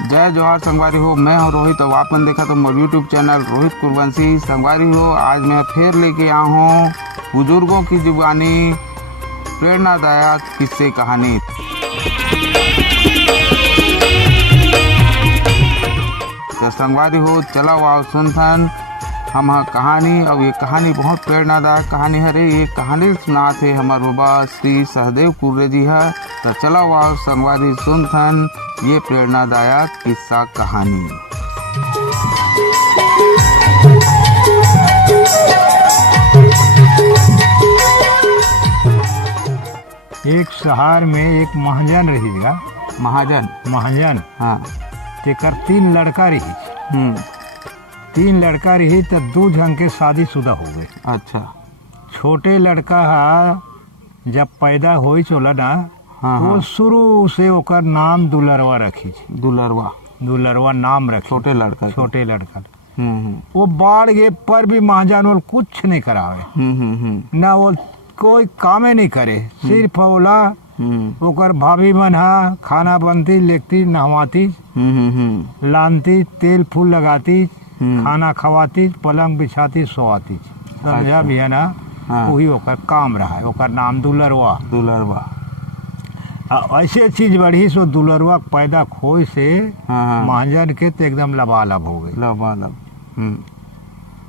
जय जोहार संगवारी हो। मैं हूँ रोहित और आपने देखा तो मेरा यूट्यूब चैनल रोहित कुरवंशी। संगवारी हो, आज मैं फिर लेके आया हूँ बुजुर्गों की जुबानी प्रेरणादायक किस्से कहानी। तो संगवारी हो, चला आओ सुनथन हम कहानी। और ये कहानी बहुत प्रेरणादायक कहानी है रे। ये कहानी सुनाते हमारे बाबा श्री सहदेव कुर्रे जी है। तो चला आओ संगवारी सुनथन ये प्रेरणादायक किस्सा कहानी। एक शहर में एक महाजन रही। महाजन हाँ। तेकर 3 लड़का रही। 3 लड़का रही तो 2 जन के शादीशुदा हो गए। अच्छा। छोटे लड़का जब पैदा होई चला ना, वो शुरू से ओकर नाम दुलरवा रखी। दुलरवा नाम रखी। छोटे लड़का वो बाढ़ गे पर भी महाजन वो कुछ नहीं करावे। ना वो कोई कामे नहीं करे। सिर्फ ओला ओकर भाभी मन खाना बनती, लेखती, नहवाती, लानती, तेल फूल लगाती, खाना खवाती, पलंग बिछाती, सोआती। समझा भी है ना। वही ओकर काम रहा है। ओकर नाम दुलरवा। ऐसे चीज बढ़ी सो दुलरवा पैदा खोई से महाजन के तो एकदम लबालब हो गए।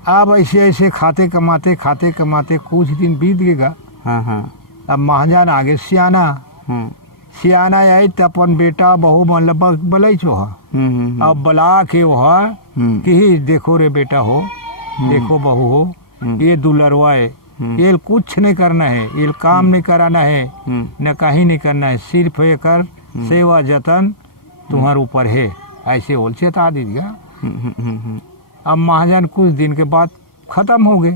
अब ऐसे खाते कमाते कुछ दिन बीत गएगा। अब महाजन आगे सियाना आई तो अपन बेटा बहू मतलब बलई छो। अब बला के वो कि देखो रे बेटा हो, देखो बहू हो, ये दुलरवा है, ये कुछ नहीं करना है, ये काम नहीं कराना है, न कहीं नहीं करना है, सिर्फ एक सेवा जतन तुम्हारे ऊपर है। ऐसे बोल चेता दीजिएगा। अब महाजन कुछ दिन के बाद खत्म हो गए।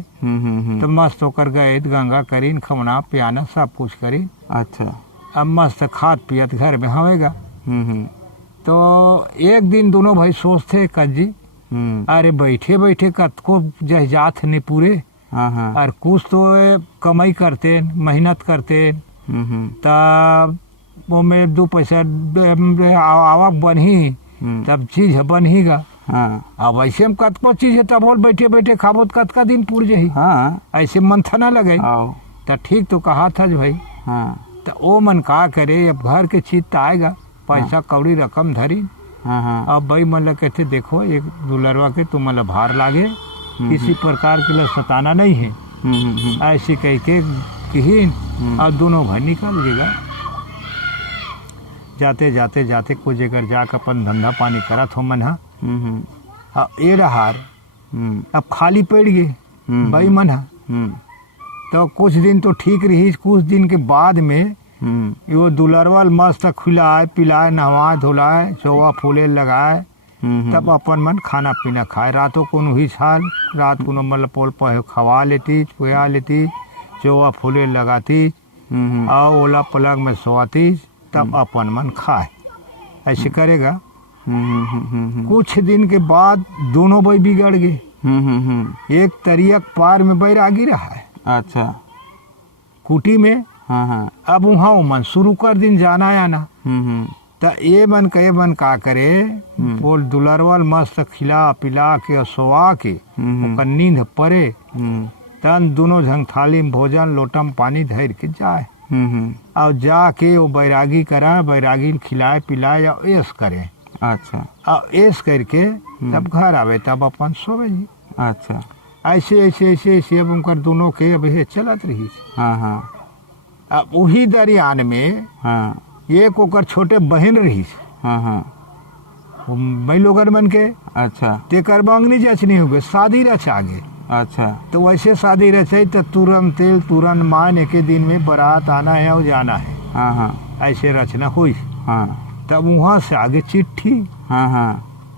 तो मस्त होकर गए, गंगा करीन, खमना पियाना सब कुछ करीन। अच्छा। अब मस्त खाद पियत घर में हवेगा। तो एक दिन दोनों भाई सोचते कज्जी, अरे बैठे बैठे कतको जहजात नहीं पूरे, और कुछ तो कमाई करते, मेहनत करते, तब वो में 2 पैसा आवक बनी, तब चीज बनीगा। अब ऐसे में कतको चीज है, तब बोल बैठे बैठे खाबो कतका दिन पूर जाही। ऐसे मन थना लगे। तो ठीक तो कहा था जो भाई। तो ओ मन का करे, अब घर के चीज तो आएगा, पैसा कौड़ी रकम धरी। अब भाई मतलब कहते देखो एक दुलरवा के तुम मतलब भार लागे, किसी प्रकार के लिए सताना नहीं है। ऐसे कह के कहीं अब दोनों भाई निकल गएगा। जाते कुछ जगह जाकर अपन धंधा पानी करत हो मन। अब ये रहा अब खाली पड़ गए भाई मन। तो कुछ दिन तो ठीक रही। कुछ दिन के बाद में वो दुलरवा मस्त खिलाए पिलाए, नहवाए धुलाए, चौवा फूले लगाए, तब अपन मन खाना पीना खाए। रातों को ही छाल रात को मतलब पोल पहे खवा लेती, पुया लेती, चौवा फूले लगाती, और ओला पलंग में सोआती, तब अपन मन खाए। ऐसे करेगा। कुछ दिन के बाद दोनों भाई बिगड़ गए। एक तरियक पार में बैरागी रहा है। अच्छा। कुटी में। अब वहाँ मन शुरू कर दिन जाना आना। तो ये मन का करे, बोल दुलरवल मस्त खिला पिला के सोआ के ओकर नींद पड़े, तन दोनों झंग थाली में भोजन लोटम पानी धर के जाए। और जाके वो बैरागी करा, बैरागी खिलाए पिलाए और ऐश करे। अच्छा। और ऐश करके तब घर आवे, तब अपन सोवे जी। अच्छा। ऐसे अब उनकर दोनों के अब चलत रही। अब वही दरियान में एक ओकर छोटे बहन रही। भाई लोगन मन के। अच्छा। तेकर मंगनी जचनी हो गए, शादी रचा गे। अच्छा। तो वैसे शादी रचाई तो तुरंत तेल तुरंत मान, एक दिन में बारात आना है और जाना है। ऐसे रचना हुई। तब वहां से आगे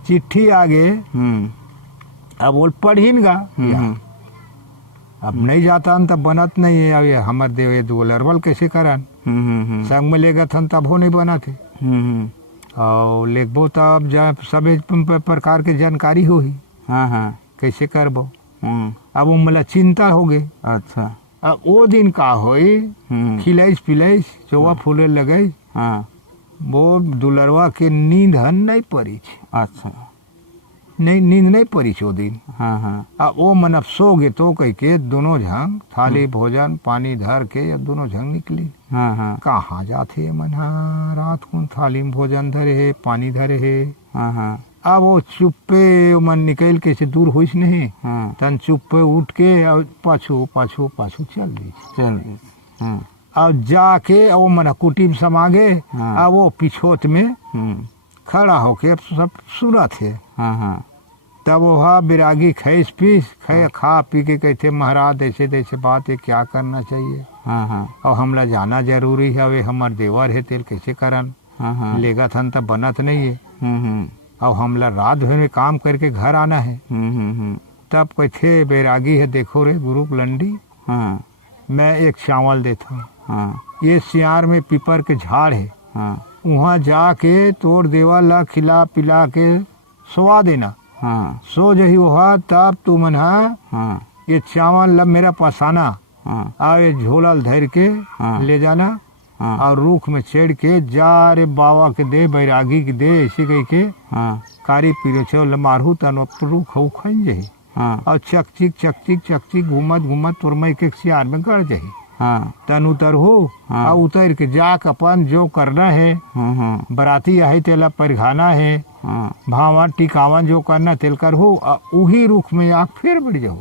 चिट्ठी आगे। अब बोल पढ़ीन गा। अब नहीं जाता तब बनत नहीं है। अब हमार देव दुलरवल कैसे करन, संग में लेगा थन तब हो नहीं बना थे। और लेखबो तब जब सभी प्रकार के जानकारी हो ही। कैसे करबो। अब वो मतलब चिंता हो गई। अच्छा। अब वो दिन का होई, खिलाइस पिलाइस, चौवा फूले लगाई, वो दुलरवा के नींद हन नहीं पड़ी। अच्छा, नहीं, नींद नहीं पड़ी वो दिन। हाँ हाँ। अब वो मन अब सो गे तो कह के दोनों झंग थाली भोजन पानी धर के अब दोनों झंग निकली। हाँ हाँ। कहाँ जाते मन, हाँ रात को थाली में भोजन धरे है, पानी धरे है। हाँ हाँ। अब वो चुप्पे मन निकल के से दूर हुई नहीं। हाँ। तन चुप्पे उठ के और पाछू पाछू पाछू चल गई। हाँ। अब जाके वो मन कुटीम समा गए। हाँ। अब वो पिछोत में खड़ा होके अब सब सुना थे। हाँ हाँ। तब वह बिरागी खैस पीस खा पी के कहते महाराज ऐसे तैसे बात है, क्या करना चाहिए। हाँ हाँ। और हमला जाना जरूरी है, वे हमार देवर है, तेल कैसे करन। हाँ हाँ। लेगा थन तब बनत नहीं है। और हमला रात भर में काम करके घर आना है। तब कहते बैरागी है, देखो रे गुरु लंडी, हाँ। मैं एक चावल देता हूँ। हाँ। ये सियार में पीपर के झाड़ है। हाँ। वहाँ जाके तोड़ देवा ला खिला पिला के सोवा देना। हाँ। सो जही वह तब तू मन हाँ। ये चावल लब मेरा पास आना। हाँ। और ये झोला धर के हाँ। ले जाना। हाँ। और रूख में चढ़ के जा रे बाबा के दे, बैरागी के दे, ऐसे कह के हाँ। कारी पीरे छो मारू तन रूख खाई जही। हाँ। और चकचिक घूमत घूमत तुरमई के सियार में गड़ जही। हाँ। तन उतर हो। हाँ। और उतर के जाक अपन जो करना है, हाँ। बराती आई तेला परिघाना है, हाँ। भावन टिकावन जो करना तेल कर हो। उही रुख में आग फिर बढ़ जाओ।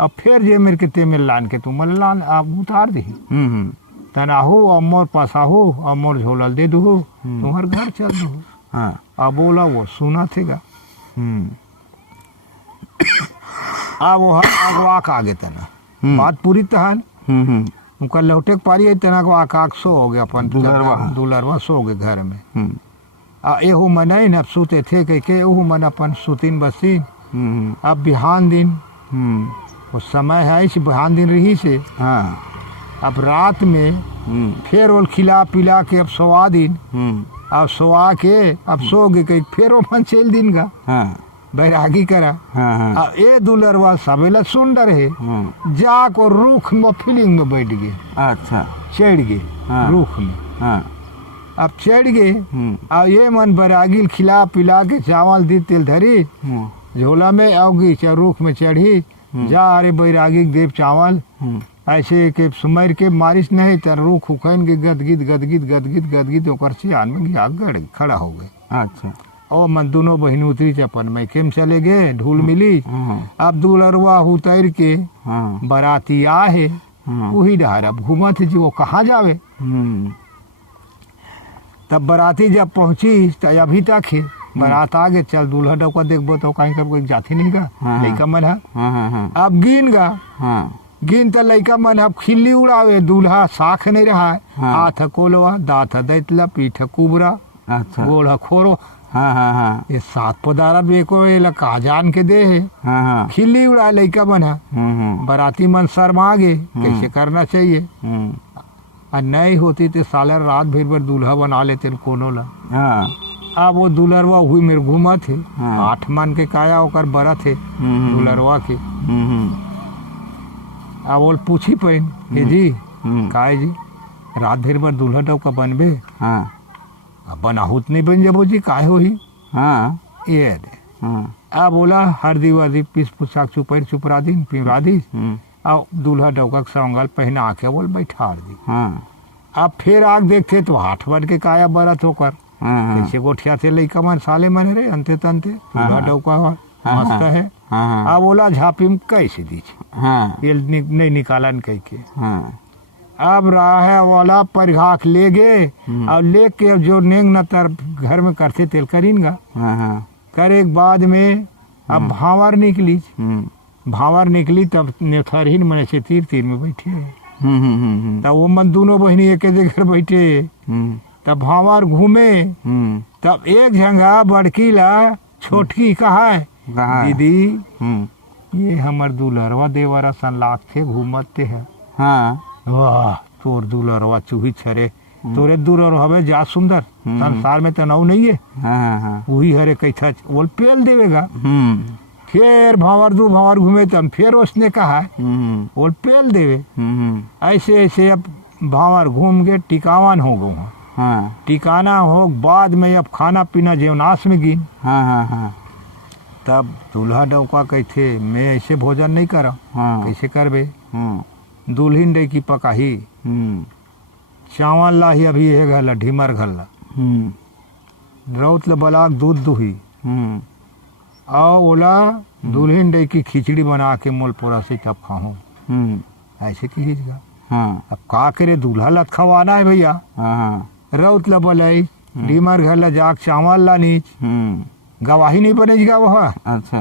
अब फिर जे मेरे के ते मिल लान के तू मल लान आप उतार दी। तन आहो और मोर पास आहो और मोर झोलल दे दो, तुम्हार घर चल दो। हाँ। अब बोला वो सुना थेगा। अब वो आग आगे तना बात पूरी तहन उनका लौटे पारी है, तना को आग सो हो गया अपन दुलरवा सो गए घर में। एहू मन न सुते थे कह के एहू मन अपन सुतीन बसीन। अब बिहान दिन वो समय है इस बिहान दिन रही से। हाँ। अब रात में फिर वो खिला पिला के अब सोवा दिन। अब सोवा के अब सो गए कहीं फिर वो मन चल दिन का। हाँ। बैरागी करा। हाँ। अब ये दुलरवा सबेला सुंदर है। जाको रूख में फीलिंग में बैठ गए। अच्छा। चढ़ गए। हाँ। रूख में। हाँ। अब चढ़ गए। अब ये मन बैरागी खिला पिला के चावल दी तेल धरी झोला में आओगी रूख में चढ़ी। जा अरे बैरागी देव चावल ऐसे के सुमर के मारिश नहीं तर रूख उखन के गदगिद ओकर सियान में गड़ खड़ा हो गए। अच्छा। और मन दोनों बहन उतरी चपन में केम चले गए, ढूल मिली। अब दुलरवा उतर के बराती आ है वही डहार अब घूमत जी वो कहाँ जावे। तब बराती जब पहुंची तो अभी तक है बारात आगे चल दूल्हा डौका देखबो तो कहीं कर कोई जाते नहीं गा। लड़का मन है अब गिन गा। गिन तो लड़का मन अब खिल्ली उड़ावे, दूल्हा साख नहीं रहा है। हाथ कोलवा दाथ दैतला पीठ कुबरा। अच्छा। गोड़ खोरो। हाँ। ये 7 पदारा बेको ये कहा जान के दे है। हाँ। खिल्ली उड़ा लड़का मन है। बराती मन शर्मा गे कैसे करना चाहिए। और नहीं होती तो साला रात भर दूल्हा बना लेते कोनो ला। अब वो दुलरवा हुई मेरे घूमा थे। 8 मन के काया ओकर बरत है दुलरवा के। अब वो पूछी पैन हे जी काहे जी रात भर दूल्हा डौका बनबे। बनाहुत नहीं बन जबो जी काहे हो ही। ये अब बोला हरदी वर्दी पीस पुसाक चुपर चुपरा दिन पिवरा दी। अब दूल्हा डौका संगल पहना के बोल बैठा दी। अब फिर आग देखते तो 8 बन के काया बरत होकर कैसे गोठिया थे लइका मन साले मन रे अंते तंते दूल्हा डौका मस्त है। अब बोला झापी में कैसे दी ये नहीं निकालन कह के। अब राह वाला परिघाक ले गए और लेके अब जो नेंग न तर घर में करते तेल करीनगा। करे के बाद में अब भावर निकली। भावर निकली तब नेथरहीन मन से तीर में बैठे। तब वो मन दोनों बहनी एक जगह बैठे। तब भावर घूमे। तब एक झंगा बड़की ला छोटकी कहा है दीदी ये हमर दुलरवा देवरा सन लाख थे घूमते है। वाह तोर दुलरवा चूही छरे तोरे दुलर हवे जा सुंदर संसार में तनाव नहीं है। वही हरे कैथा बोल पेल देवेगा। फिर भावर घूमे तब फिर उसने कहा बोल पेल देवे। ऐसे ऐसे अब भावर घूम के टिकावन हो गए। हाँ टिकाना हो बाद में अब खाना पीना जेवनाश में गिन। हाँ हाँ हाँ तब दूल्हा डौका कहते मैं ऐसे भोजन नहीं करब। हाँ कैसे करबे? हाँ दुल्हिन डे की पकाही चावल लाही अभी ये घल्ला ढीमर घल्ला रौत ल बलाक दूध दुही और ओला दुल्हिन डे की खिचड़ी बना के मोल पोरा से तब खाऊं। ऐसे कीजिएगा। हाँ अब का करे दूल्हा लत खवाना है भैया। हाँ रौत ल बलाई ढीमर घल्ला जाक चावल ला नीच गवाही नहीं बनेगा वह। अच्छा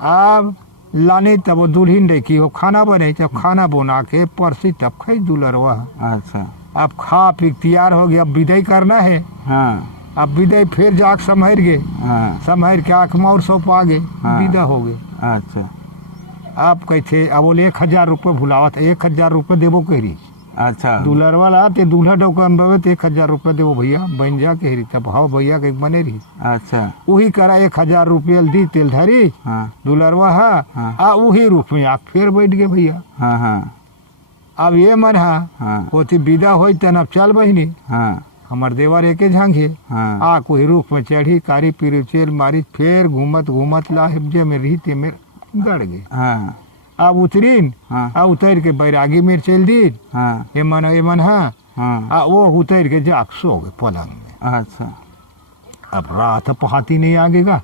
अब लाने तब वो दुल्हिन डे की हो खाना बने तब खाना बना के परसी तब खाई दुल्हरवा। अच्छा अब खा पी तैयार हो गया अब विदाई करना है। हाँ अब विदाई फिर जाके संभर गए। हाँ संभर के आँख मोर सौंप आ गए। हाँ। विदा हो गए। अच्छा अब कहते अब बोले 1000 रुपये भुलावत 1000 रुपये देवो कह अच्छा दूल्हरवा ला ते दूल्हा डौका अनुभवे तो 1000 रुपये देवो भैया बन जा कह रही तब हाँ भैया के बने रही। अच्छा वही करा 1000 रुपये दी तेल धरी हाँ दूल्हरवा है हाँ। आ वही रुख में आके फिर बैठ गए भैया। हाँ हाँ अब ये मन हाँ होती विदा हो तन अब चल बहनी हाँ हमार देवर एके झांगे हाँ आ कोई रुख में चढ़ी कारी पीरी चेल मारी फिर घूमत घूमत ला हिब्जे में रही ते में गड़ गई। हाँ अब उतरीन हाँ आ उतर के बैरागी में चल दी हाँ ये मन हाँ हाँ आ वो उतर के जाक सो गए पलंग में। अच्छा अब रात पहाती नहीं आगेगा।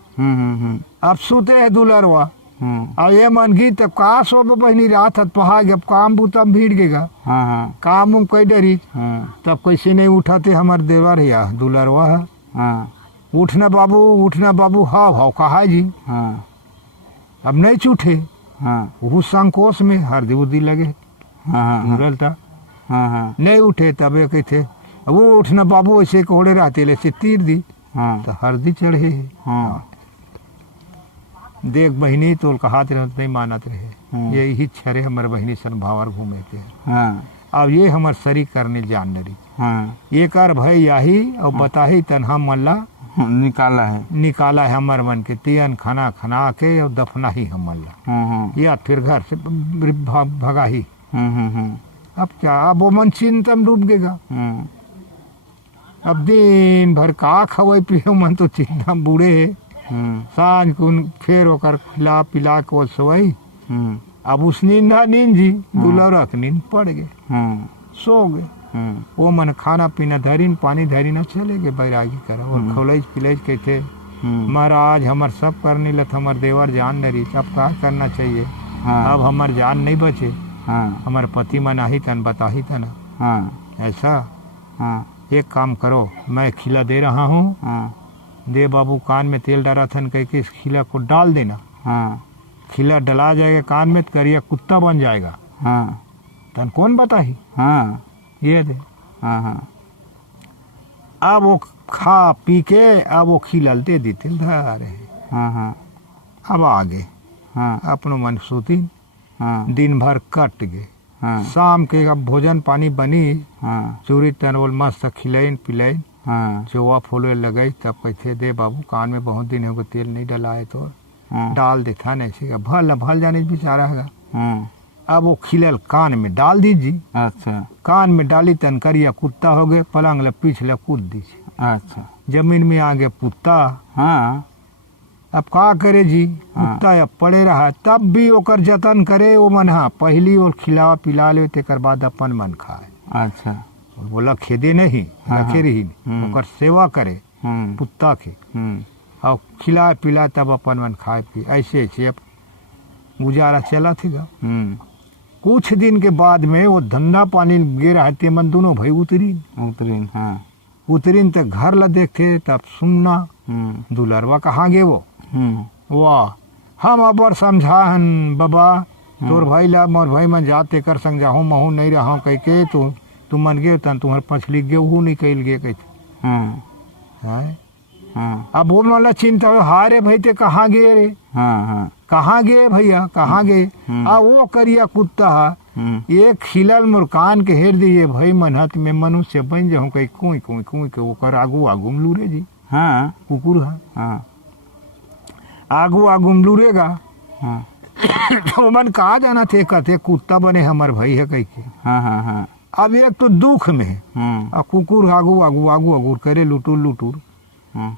अब सोते है दुलरवा अब ये मन की तब कहा सो बहनी रात पहा गए अब काम बुतम भीड़ गेगा। हाँ हाँ काम उम कई डरी हाँ तब कैसे नहीं उठाते हमार देवर है दुलरवा है। हाँ उठना बाबू हाँ भाव कहा जी। हाँ अब नहीं छूटे हाँ वो संकोच में हरदी उर्दी लगे हाँ था हाँ हाँ नहीं उठे तब ये कहते वो उठना बाबू ऐसे कोड़े रहते ऐसे तीर दी हाँ तो हरदी चढ़े। हाँ देख बहनी तो हाथ रहते नहीं मानत रहे यही छरे हमारे बहनी सन भावर घूमे थे। हाँ अब ये हमार सरी करने जान डरी हाँ ये कर भाई यही और बताही तनहा मल्ला निकाला है हमार मन के तियन खाना खना के और दफना ही हम मल्ला या फिर घर से भगा ही। अब क्या अब वो मन चिंतम डूब गएगा। अब दिन भर का खवाई पियो मन तो चिंता बूढ़े है सांझ को फिर होकर खिला पिला के वो सोई। अब उस नींद जी दुलरक नींद पड़ गए सो गए। वो मन खाना पीना धरीन पानी धरी न चले गए बैरागी कर और खोलज पिलज कहते महाराज हमार सब करने लत हमार देवर जान न रही अब क्या करना चाहिए। अब हमार जान नहीं बचे हमारे पति मनाही तन बताही तन ऐसा एक काम करो मैं खिला दे रहा हूँ दे बाबू कान में तेल डाला था कह के इस खिला को डाल देना। खिला डला जाएगा कान में करिया कुत्ता बन जाएगा। तन कौन बताही ये दे। अब वो खा पी के अब वो खिलल दे दी तेल धरे। अब आगे अपनो मन सोती दिन भर कट गए। शाम के अब भोजन पानी बनी चूरी तनवल मस्त खिलाइन पिलाइन चौवा फूले लगाई तब कहते दे बाबू कान में बहुत दिन हो गए तेल नहीं डलाए तो डाल देता नहीं सीखा भल जाने बेचारा है। अब वो खिलल कान में डाल दीजिए। अच्छा कान में डाली तन करिया कुत्ता हो गए पलंग ल पीछे कूद दीजिए। अच्छा जमीन में आ गए कुत्ता। अब का करे जी कुत्ता अब पड़े रहा तब भी ओकर जतन करे वो मन पहली और खिला पिला ले तेकर बाद अपन मन खाए। अच्छा बोला खेदे नहीं रखे रही ओकर सेवा करे कुत्ता के और खिला पिला तब अपन मन खाए पी ऐसे ऐसे अब गुजारा चला थेगा। कुछ दिन के बाद में वो धंधा पानी गे रहते मन दोनों भाई उतरीन तक घर ला देखते तब सुनना दुलरवा कहाँ गे वो वाह हम अबर समझाहन बाबा तोर भाई ला मोर भाई मन जाते कर संग जाहूँ महू नहीं रहा कह के तू मन गे तन तुम्हारे पछली गे वो नहीं कैल गे कहते। अब वो वाला चिंता हो हारे भाई ते कहाँ गए रे कहाँ गए भैया कहाँ गए। आ वो करिया कुत्ता एक खिलल मुर्कान के हेर दिए भाई मनहत में मनुष्य बन जाऊँ कहीं कुई कुई कुई के ओकर आगू आगुम लूरे जी। कुकुर है आगू आगुम लूरेगा तो मन कहा जाना थे कहते कुत्ता बने हमार भाई है कह के। अब एक तो दुख में और कुकुर आगू आगू आगू आगू करे लुटुर लुटुर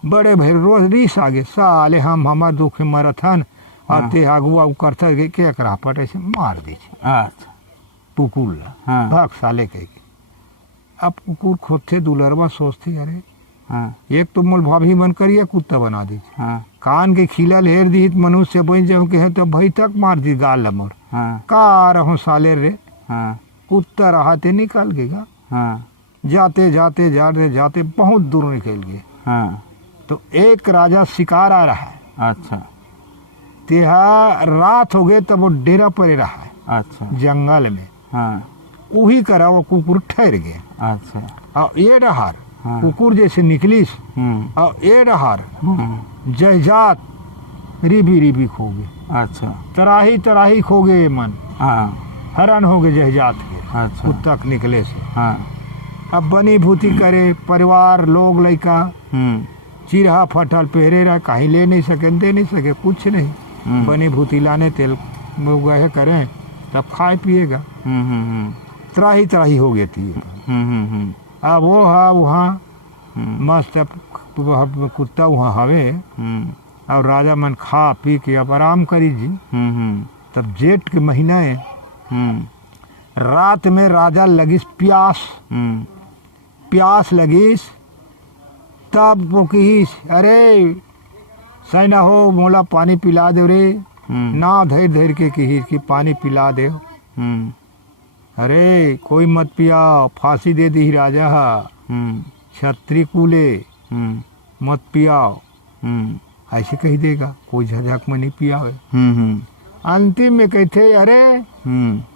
बड़े भाई रोज रीस आगे साले हम हमार दुख में मरथन और ते आगू आगू करता के एकरा पटे से मार दी अच्छा कुकुर भाग साले कह के। अब कुकुर खोदते दुलरवा सोचते अरे एक तो मोल भाभी मन करिए कुत्ता बना दी कान के खिला लेर दी मनुष्य बन जाऊं के तो भाई तक मार दी गाल लमोर का रहो साले रे कुत्ता रहाते निकल गएगा जाते जाते जाते जाते बहुत दूर निकल गए। तो एक राजा शिकार आ रहा है। अच्छा तेहा रात हो गए तब वो डेरा पड़े रहा है। अच्छा जंगल में वही करा वो कुकुर ठहर गए। अच्छा और ये रहार कुकुर जैसे निकलीस और ये रहार जयजात रिबी रिबी खो गए। अच्छा तराही तराही खो गए मन हैरान हो गए जयजात के अच्छा कुत्ता के निकले से। अब बनी भूती करे परिवार लोग लड़का चिरहा फटल पहरे रहा कहीं ले नहीं सके दे नहीं सके कुछ नहीं बनी भूती लाने तेल गए करें तब खाए पिएगा। त्राही त्राही हो गई थी। अब वो हा वहाँ मस्त कुत्ता वहाँ हवे और राजा मन खा पी के अब आराम करी जी। तब जेठ के महीना है रात में राजा लगिस प्यास प्यास लगिस तब वो कहिस अरे सैना हो मोला पानी पिला दे रे ना धैर धैर के कहिस कि पानी पिला दे। अरे कोई मत पिया फांसी दे दी राजा छत्री कूले मत पियाओ ऐसे कही देगा कोई झझक में नहीं पियावे। अंतिम में कहते अरे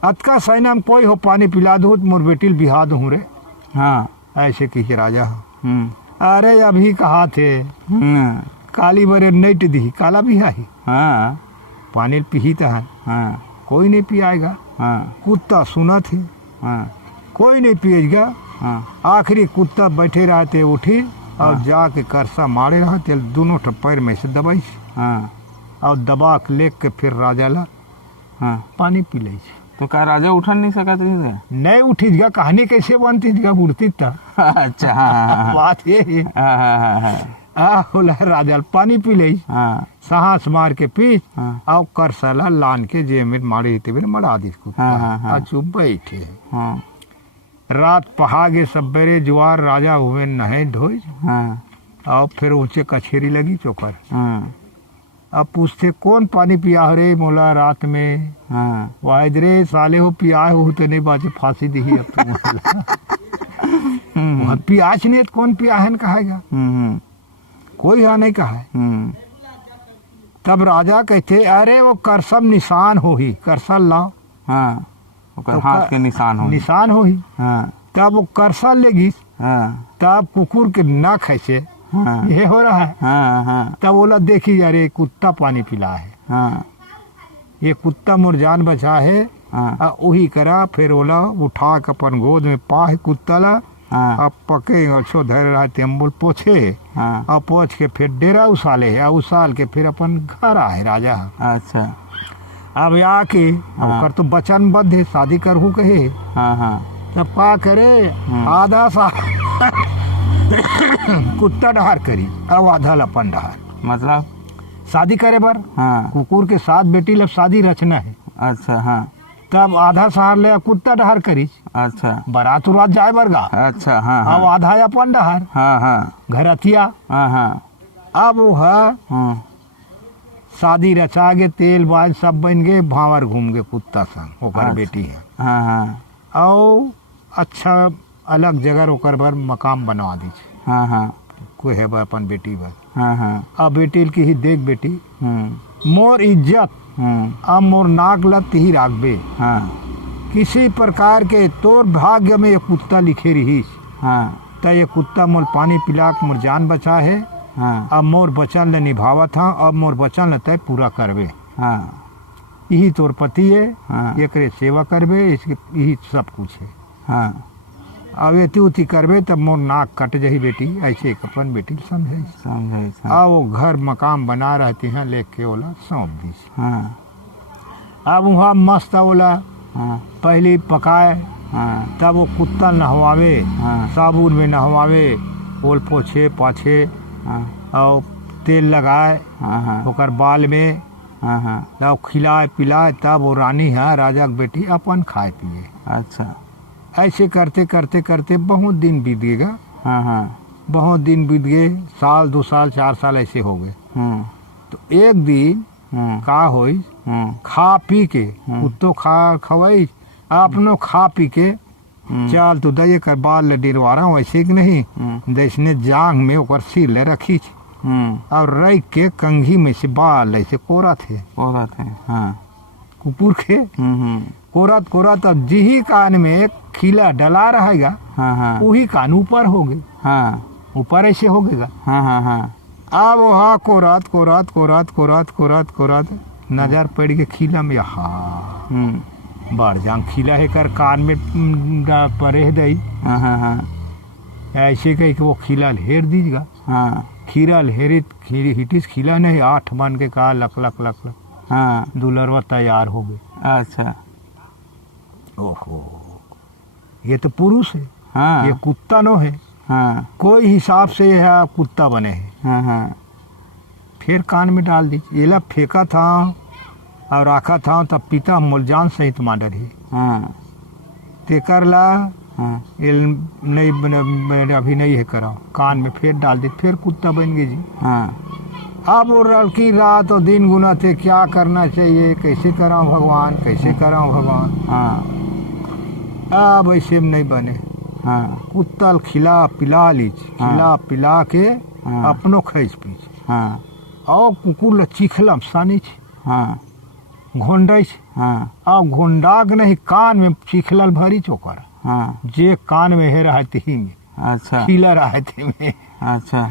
अतका सैना में कोई हो पानी पिला दो मोर बेटिल बिहा दू रे। ऐसे कही राजा अरे अभी कहा थे काली बरे नैट दी काला बिहा ही पानी पी तो है कोई नहीं पियाएगा। कुत्ता सुना थे कोई नहीं पिएगा। आखिरी कुत्ता बैठे रहते उठी और जाके करसा मारे रहते दोनों पैर में से दबाई और दबा के ले के फिर राजा ला पानी पी ले। तो क्या राजा उठन नहीं सका थे? नहीं उठी जा कहानी कैसे बनती थी उड़ती था। अच्छा बात ये होला राजा पानी पी ले साहस मार के पी और करसला लान के जे में मारे थे मरा दी चुप बैठे। रात पहागे सबेरे जुआर राजा हुए नहे धोए और फिर ऊंचे कचेरी लगी चौकर। अब पूछते कौन पानी पिया रे मोला रात में वाहिद रे साले हो पिया हो तो नहीं बाजे फांसी दी अब तुम पियाच नहीं कौन पिया है कहेगा कोई यहाँ नहीं कहा। तब राजा कहते अरे वो करसम निशान हो ही करसल लाओ तो हाथ के निशान हो ही। तब वो करसल लेगी तब कुकुर के नख ऐसे ये हो रहा है। तब बोला देखी अरे कुत्ता पानी पिला है ये कुत्ता मोर जान बचा है। वही करा फिर बोला उठा के अपन गोद में पाह कुत्ता ला अब पके अच्छो धर रहा तेम्बुल पोछे और पोछ के फिर डेरा उसाले उसाल के फिर अपन घर आए राजा। अच्छा अब आके कर तो बचन बद्ध है शादी करहू कहे तब का करे आधा सा कुत्ता डहार करी अब आधा लपन डहार मतलब शादी करे बर कुकुर के साथ बेटी लब शादी रचना है। अच्छा तब आधा सहार ले कुत्ता डहार करी। अच्छा बारात उरात जाए बरगा। अच्छा अब आधा अपन डहार घर अथिया। अब वो है शादी रचा गे तेल बाल सब बन गए भावर घूम गए कुत्ता संग ओकर बेटी है और अच्छा अलग जगह ओकर बर मकाम बनवा दी कोई है अपन बेटी बर। अब बेटी की ही देख बेटी मोर इज्जत अब मोर नाक लत ही राखबे किसी प्रकार के तोर भाग्य में ये कुत्ता लिखे रहीस त ये कुत्ता मोर पानी पिला के मोर जान बचा है। अब मोर वचन ले निभावा था अब मोर वचन ले तय पूरा करबे। यही तोर पति है एक सेवा करबे इसके यही सब कुछ है। अब एती उती करबे तब मोर नाक कट जही बेटी ऐसे एक अपन बेटी समझे वो घर मकाम बना रहती हैं लेके ओला सौंप दी। अब वहाँ मस्त ओला पहली पकाए हाँ। तब वो कुत्ता नहवावे, हाँ। साबुन में नहवावे, ओल पोछे पाछे, हाँ। और तेल लगाए, हाँ। हाँ। ओकर बाल में, हाँ। हाँ। तब खिलाए पिलाए, तब वो रानी है राजा के बेटी अपन खाए पिए। अच्छा। ऐसे करते करते करते बहुत दिन बीत गएगा। हाँ। हाँ। बहुत दिन बीत गए, साल 2 साल 4 साल ऐसे हो गए। तो एक दिन का होई, खा पी के कुत्तो खवाई, अपनो खा पी के चाल तो दे कर बाल डिरवारा वैसे कि नहीं, जैसने जांग में ओकर सिर ले रखी और रख के कंघी में से बाल ऐसे कोरा थे। हाँ। कुकुर के कोरत कोरत, अब जी कान में खीला डला रहेगा। हाँ। हाँ। वही कान ऊपर हो गए। हाँ। ऊपर ऐसे हो गएगा। हाँ। हाँ। हाँ। अब वहाँ कोरत कोरत कोरत कोरत कोरत कोरत नजर पड़ के खीला में, हाँ बढ़ जांग खीला है कर कान में परे दई। हाँ। हाँ। हाँ। ऐसे कही कि वो खीला लहेर दीजिएगा। हाँ। खीरा लहेरित हिटिस खीला नहीं, 8 मन के कहा लक लक लक लक। हाँ। दुलरवा तैयार हो गए। अच्छा। ओहो, ये तो पुरुष है। हाँ। ये कुत्ता नो है। हाँ। कोई हिसाब से यह कुत्ता बने है। हाँ। हाँ। फिर कान में डाल दी, ये ला फेंका था और रखा था, तब पिता मुलजान सहित माडर है। हाँ। तेकर ला हाँ। ये नहीं अभी नहीं है कराओ, कान में फिर डाल दी, फिर कुत्ता बन गई जी। हाँ। अब वो लड़की रात और दिन गुना थे, क्या करना चाहिए, कैसे कराऊं भगवान, कैसे कराऊं भगवान। हाँ। अब ऐसे में नहीं बने। हाँ। कुत्ता खिला पिला लीज, खिला पिला के अपनो खैस पीछ। हाँ। और कुकुर ल चिखलम सानी छे। हाँ। घोंडै छे। हाँ। अब घोंडाक नहीं, कान में चिखलल भरी चोकर। हाँ। जे कान में है रहते ही में, अच्छा। खीला रहते में। अच्छा।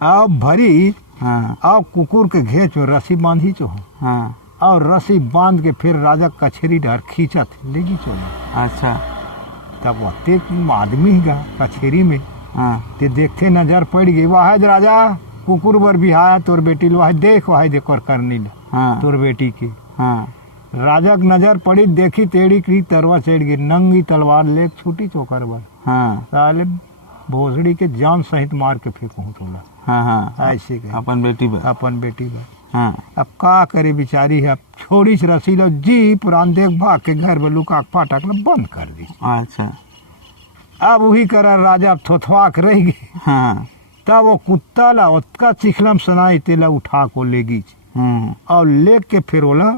अब भरी। हाँ। अब कुकुर के घेच में रस्सी बांधी चो। हाँ। और रस्सी बांध के फिर राजा कचेरी डर खींचत लेगी चो। अच्छा। तब वते आदमी गा कचेरी में। हाँ। ते देखते नजर पड़ गई, वाहद राजा कुकुर बर बिहाया तोर बेटी, वाह देख वाह देख और करनी ले। हाँ। तोर बेटी की। हाँ। राजा की नजर पड़ी, देखी टेढ़ी की तरवा चढ़ गई, नंगी तलवार ले छूटी चोकर बर। हाँ। साले भोसड़ी के जान सहित मार के फेंकू तोला। हाँ। हाँ। ऐसे के अपन बेटी पर। अपन बेटी बर। हाँ। अब का करे बेचारी है, अब छोड़ी से रसी लो जी पुरान देख भाग के घर में लुका फाटक लो बंद कर दी। अच्छा। अब वही करा राजा थोथवाक रह गई। हाँ। तब वो कुत्ता ला उसका चिखलम सुनाई तेला उठा को लेगी और लेग के फिर ओला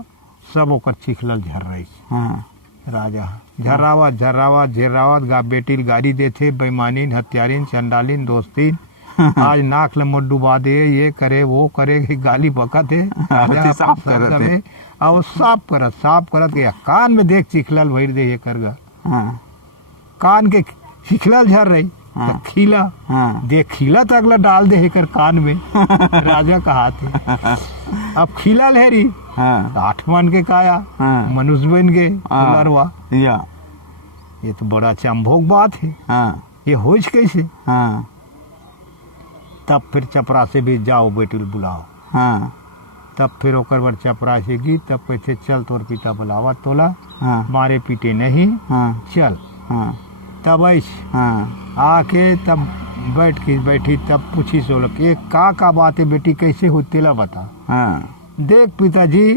सब ओकर चिखलल झर रही। हाँ। राजा झर्रावत झर्रावत झर्रावत गा बेटी गाड़ी देते, बेईमानीन हत्यारीन चंडालीन दोस्तीन, आज नाक ले मुड डुबा दे, ये करे वो करे, गाली बकत है साफ करत और साफ करत गया। कान में देख चिखलल भर दे ये करगा। हाँ। कान के चिखलल झर रही। हाँ। तो खीला। हाँ। देख खीला तो अगला डाल दे कर कान में। राजा का हाथ है। अब खीला लहरी। हाँ। 8 मन के काया। हाँ। मनुष्य बन गए। हाँ। दुलरवा। या। ये तो बड़ा चंभोग बात है। हाँ। ये हो कैसे। हाँ। तब फिर चपरा से भी जाओ बेटी बुलाओ। हाँ। तब फिर ओकर बर चपरा से गी, तब कहते चल तोर पिता बुलावा तोला। हाँ। मारे पीटे नहीं। हाँ। चल। हाँ। तब ऐसे हाँ। आके तब बैठी, तब पूछी सोलक ये का बात है बेटी, कैसे हुई तेला बता। हाँ। देख पिताजी,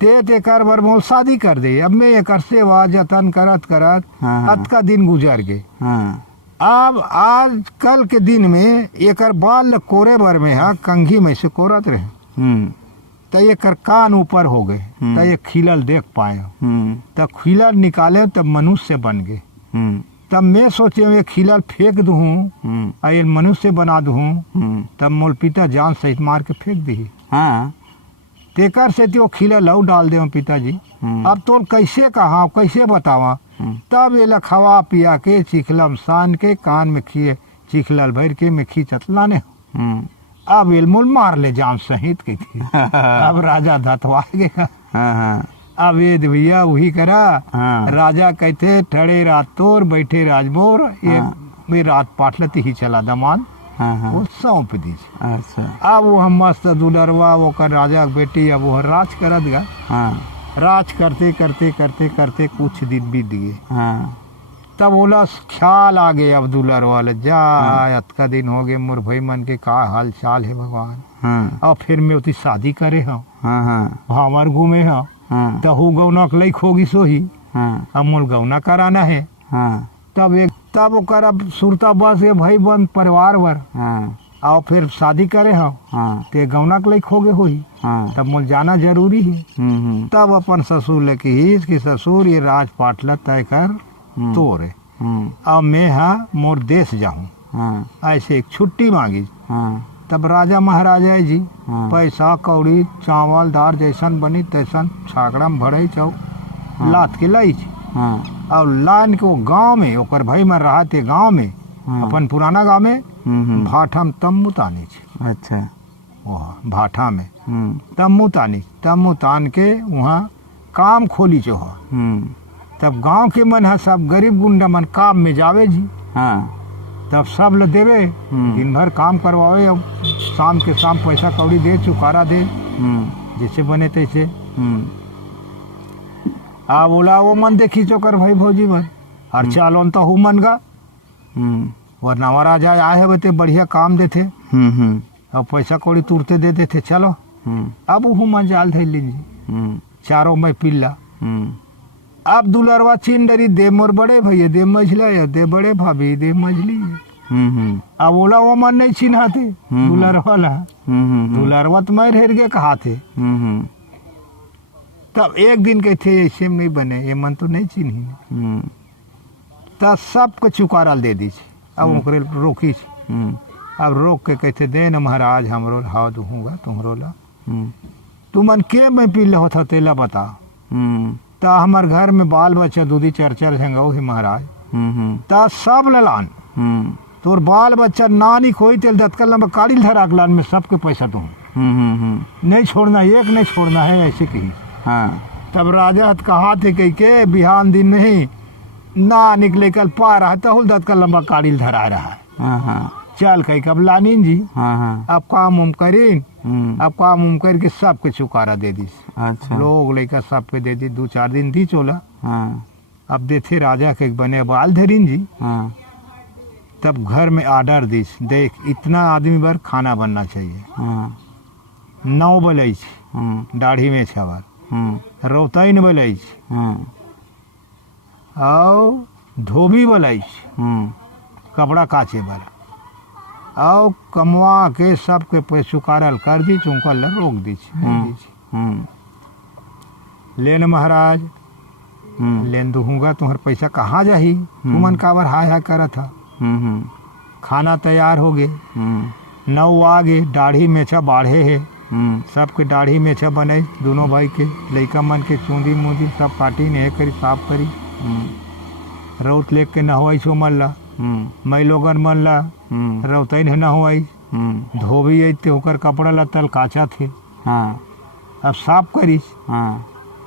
ते कर बर मोल शादी कर दे, अब मैं एक सेवा जतन करत करत अत का दिन गुजर गए। हाँ। अब आज कल के दिन में एक बाल कोरे भर में है कंघी में से कोरत रहे, तो ये कर कान ऊपर हो गए, तो ये खिलल देख पाए, तब खिलल निकाले तब मनुष्य बन गए। तब मैं सोचे ये खिलल फेंक दूँ और ये मनुष्य बना दूँ, तब मोल पिता जान सहित मार के फेंक दी। हाँ। तेकर से तो खिलल लऊ डाल दे पिताजी। अब तो कैसे कहा कैसे बतावा। तब ये लखवा पिया के चिखलम सान के कान में खिए चिखलल भर के में खींचत लाने। अब एलमोल मार ले जान सहित की थी। अब राजा धतवा गया। अब ये भैया वही करा। राजा कहते ठड़े रात तोर बैठे राजमोर, ये रात पाटलती ही चला दमान। वो सौंप दीजिए। अच्छा। अब वो हम मस्त दुलरवा वो कर राजा की बेटी, अब वो राज करत गा। राज करते करते करते करते कुछ दिन बीत गए। तब बोला ख्याल आ गए अब दुलरवा ले जा अतका दिन हो गए मोर भाई मन के का हाल चाल है भगवान। अब फिर मैं उती शादी करे हूँ हमार घूमे हूँ तो हूँ गौना के लैक होगी सोही अब मोर गौना कराना है। तब ओकर अब सुरता बस ये भाई बंद परिवार भर और फिर शादी करे हम ते गौना के लैक हो गए हुई तब मोल जाना जरूरी है। तब अपन ससुर लेके ही कि ससुर ये राज पाटला तय कर तोरे अब मैं मोर देश जाऊं ऐसे एक छुट्टी मांगी। तब राजा महाराजा जी पैसा कौड़ी चावल दाल जैसन बनी तैसन छाकड़ा में भरे चौ लात के लाई और लाइन के वो गाँव में ओकर भाई में रहा थे गाँव में अपन पुराना गाँव में भाठा में तम्बू तानी। अच्छा वह भाठा में तम्बू तान के वहाँ काम खोली चो। तब गांव के मन है सब गरीब गुंडा मन काम में जावे जी तब सब ल देवे दिन भर काम करवावे और शाम के शाम पैसा कौड़ी दे चुकारा दे जैसे बने तैसे। बोला वो मन देखी चोकर भाई भौजी मन और चालोन तो हूँ मन गा वरना राजा आए है बते बढ़िया काम देते और पैसा कौड़ी तुरते दे देते चलो। अब हूँ मन जाल धैल लीजिए चारों में पिल्ला। अब दुलरवा चीन डरी दे मोर बड़े भैया दे मझला दे बड़े भाभी दे मझली। अब बोला वो मन नहीं चिन्हाते दुलरवा ला दुलरवा तो मैं हेर गए कहा थे। तब एक दिन कहते ऐसे नहीं बने ये मन तो नहीं चिन्ही तब सबको चुकारा दे दी। अब ओकरे रोकी अब रोक के कहते दे न महाराज हमरो हाथ दूंगा तुम्हारो ला तुमन के में पी लो था तेला बता ता हमार घर में बाल बच्चा दूधी चर झंगाओ है महाराज ता सब ललान तोर बाल बच्चा नानी खोई तेल दत्कल लंबा काड़ी धराक लान में सबके पैसा दूँ नहीं छोड़ना एक नहीं छोड़ना है ऐसे कही। तब राजा कहा थे कही के बिहान दिन नहीं ना निकले कल पा रहा था दत्कल लंबा काड़ी धरा रहा है चल कही कब लानीन जी अब काम उम करीन अब काम उम करके सबके चुकारा दे दी। अच्छा लोग लेकर सबके दे दी 2-4 दिन दी चोला। अब देते राजा के बने बाल धरीन जी तब घर में ऑर्डर दी देख इतना आदमी भर खाना बनना चाहिए 9 बलई दाढ़ी में छवर रोताइन बलई और धोबी बलई कपड़ा काचे वाला और कमवा के सबके पैसे चुकारल कर दी चुका रोक दी लेन महाराज लेन दूंगा तुम्हार पैसा कहाँ जाही तुमन काबर हाय हाय करा था। खाना तैयार हो गए 9 आ गए दाढ़ी मेछा बाढ़े है सबके दाढ़ी मेछा बने दोनों भाई के लइका मन के चूंदी मूंदी सब काटी ने करी साफ करी रौत लेक के नहवाई छो मन ला मैं लोगन मन ला रौतैन न हुई धोबी अते होकर कपड़ा लत्तल काचा थे। अब साफ करीस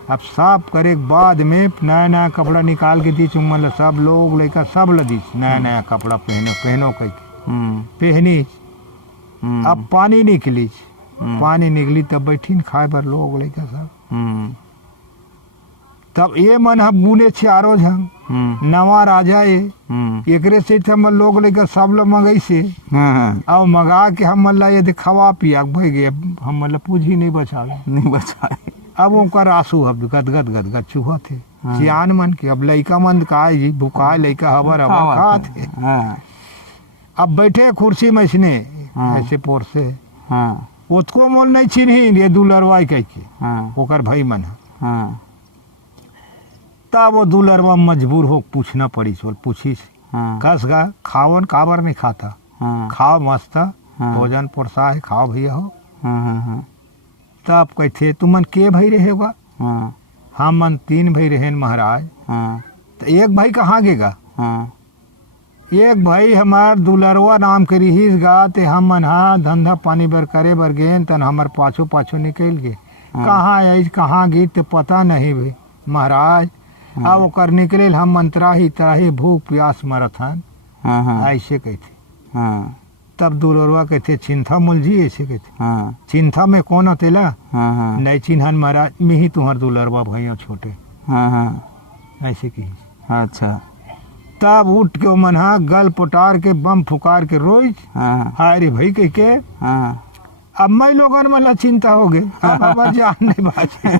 अब साफ करे के बाद में नया नया कपड़ा निकाल के दी चुम्मन सब लोग लेकर सब लदीस नया नया कपड़ा पहनो कह पहनी। अब पानी निकली तब बैठी खाए पर लोग लेकर सब तब ये मन हम बुने चारों झंग नवा राजा एकरे से हम लोग लेकर सब लोग मंगई से अब मंगा के हम ला यदि खवा पिया भई गए हम मतलब पूंजी नहीं बचाए अब ओकर आंसू अब गदगद चूहा थे सियान मन के अब लइका मन का जी भुकाए लइका हबर खा थे। अब बैठे कुर्सी में इसने ऐसे पोर से उसको मोल नहीं चिन्ही ये दुलरवाई कह के ओकर भाई मन तब वो दुलरवा मजबूर हो पूछना पड़ी चोल पूछीस कस गा खावन काबर नहीं खाता खाओ मस्त भोजन पोरसा है खाओ भैया हो। तब कहते तुमन के भाई रहेगा हम मन 3 भाई रहे महाराज। तो एक भाई कहाँ गेगा एक भाई हमार दुलरवा नाम के रहीस गा ते हम मन धंधा पानी बर करे बर गेन तन हमार पाछो निकल गए कहाँ आई कहाँ गई ते पता नहीं भाई महाराज। अब ओकर निकले हम मंत्राही भूख प्यास मरत हन ऐसे कहते। तब दुलरवा कहते चिंथा मुलझी ऐसे कहते चिंथा में कौन अतेला नहीं चिन्हन महाराज में ही तुम्हार दुलरवा भैया छोटे ऐसे कही। अच्छा तब उठ के मन हा गल पुटार के बम फुकार के रोज हाय रे भाई कह के अब मैं लोगन मला चिंता हो गए अब जान नहीं बाजे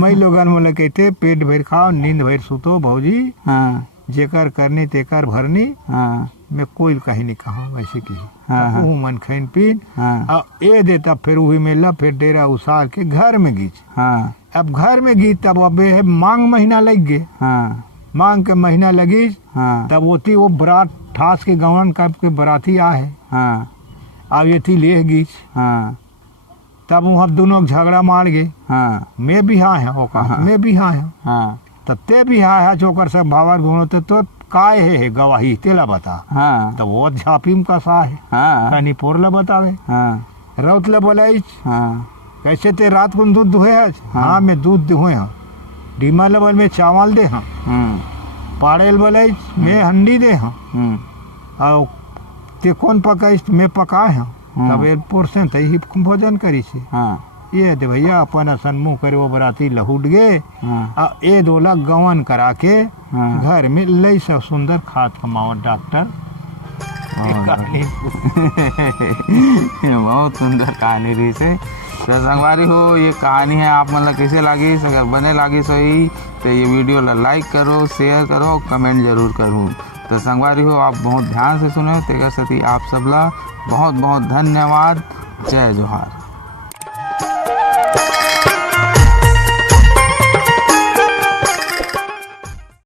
मैं लोगन मला कहते पेट भर खाओ नींद भर सुतो भौजी जेकर करनी तेकर भरनी मैं कोई कहीं नहीं कहा वैसे की मन खाइन पीन ए देता फिर वही मेला फिर डेरा उसार के घर में गीच अब घर में गीच तब अब मांग महीना लग गए मांग के महीना लगी तब होती वो बरात ठास के गवन कब के बराती आए अब ये थी ले गीच तब हम दोनों झगड़ा मार गए मैं भी हाँ है मैं भी हाँ है तब ते भी हाँ है चोकर सब भावर घूमो तो काय है गवाही तेला बता तो वो झापीम का सा है कहीं पोरला बतावे रौतला बोलाई कैसे ते रात को दूध दुहे है हाँ मैं दूध दुहे हाँ डीमा लेवल में चावल दे हाँ पाड़ेल बोलाई मैं हंडी दे हाँ और ते कौन पकाई मैं पकाए हाँ तब एक पोर्शन थे ही भोजन करी से ये दे भैया अपन सन्मुख करे वो बराती लहुट गए ए दोला गवन करा के घर में लई सब सुंदर खाद कमावत डॉक्टर बहुत सुंदर कहानी रही से तो संगवारी हो ये कहानी है आप मतलब कैसे लगी अगर बने लगी सही तो ये वीडियो ला लाइक करो शेयर करो कमेंट जरूर करूँ तो संगवारी हो आप बहुत ध्यान से सुने तेकर सती आप सबला बहुत बहुत धन्यवाद जय जोहार।